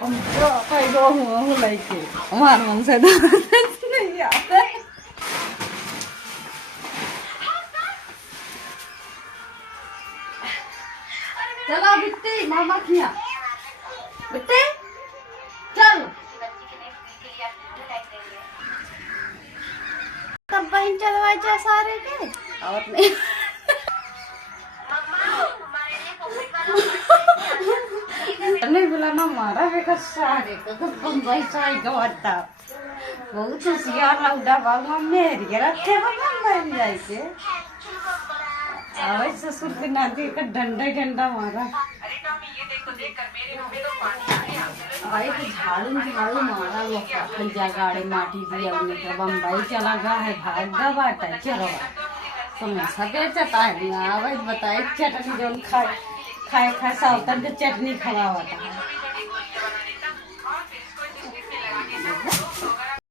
हम तो कई गो हूँ लेके हमारे मन से तो नहीं आता। चलो बिट्टी मामा किया बिट्टी चल कब बहन चलवायच्या सारे के और नहीं नहीं बोला ना मारा बेटा सारे को तो बम्बई साई का वाटा बहुत होशियार लौड़ा बाबा मेरी रखे बम्बई जाए के आवे ससुर के नाती का डंडा मारा भाई तो झाड़ू मारा वो खंजा गाड़े माटी दिया उन्हें बम्बई चला गया है भागा बाटा चलो समोसा बेचता है आवे बताए चटनी जो खाए सावतन के चटनी खवा होता है